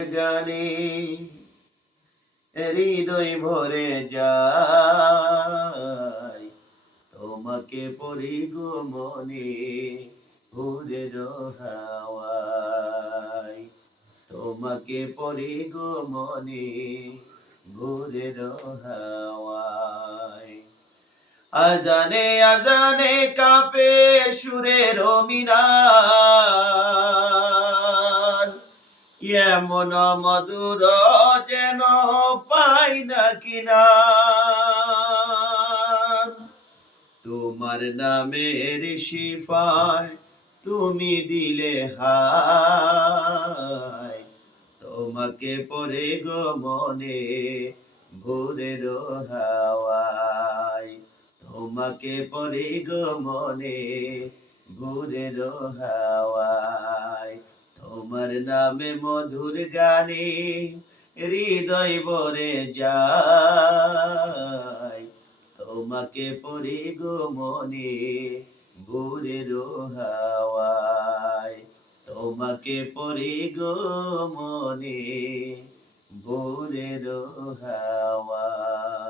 গানে হৃদয় ভরে যায়, তোমাকে পড়ি গো মনে ভোরের হাওয়ায়। তোমাকে পড়ি গো মনে ভোরের হাওয়ায়। আজানে আজানে কাঁপে সুরের মিনার, এমন মধুর যেন পাই না কিনার। তোমার নামের শিফায় তুমি দিলে হায়, তোমাকে পড়ে গো মনে ভোরের হাওয়ায়। তোমাকে পড়ে গো মনে ভোরের হাওয়ায়। তোমার নামে মধুর গানে হৃদয় ভরে যায়, তোমাকে পড়ি গো মনে ভোরের হাওয়ায়। তোমাকে পড়ি গো মনে ভোরের হাওয়ায়।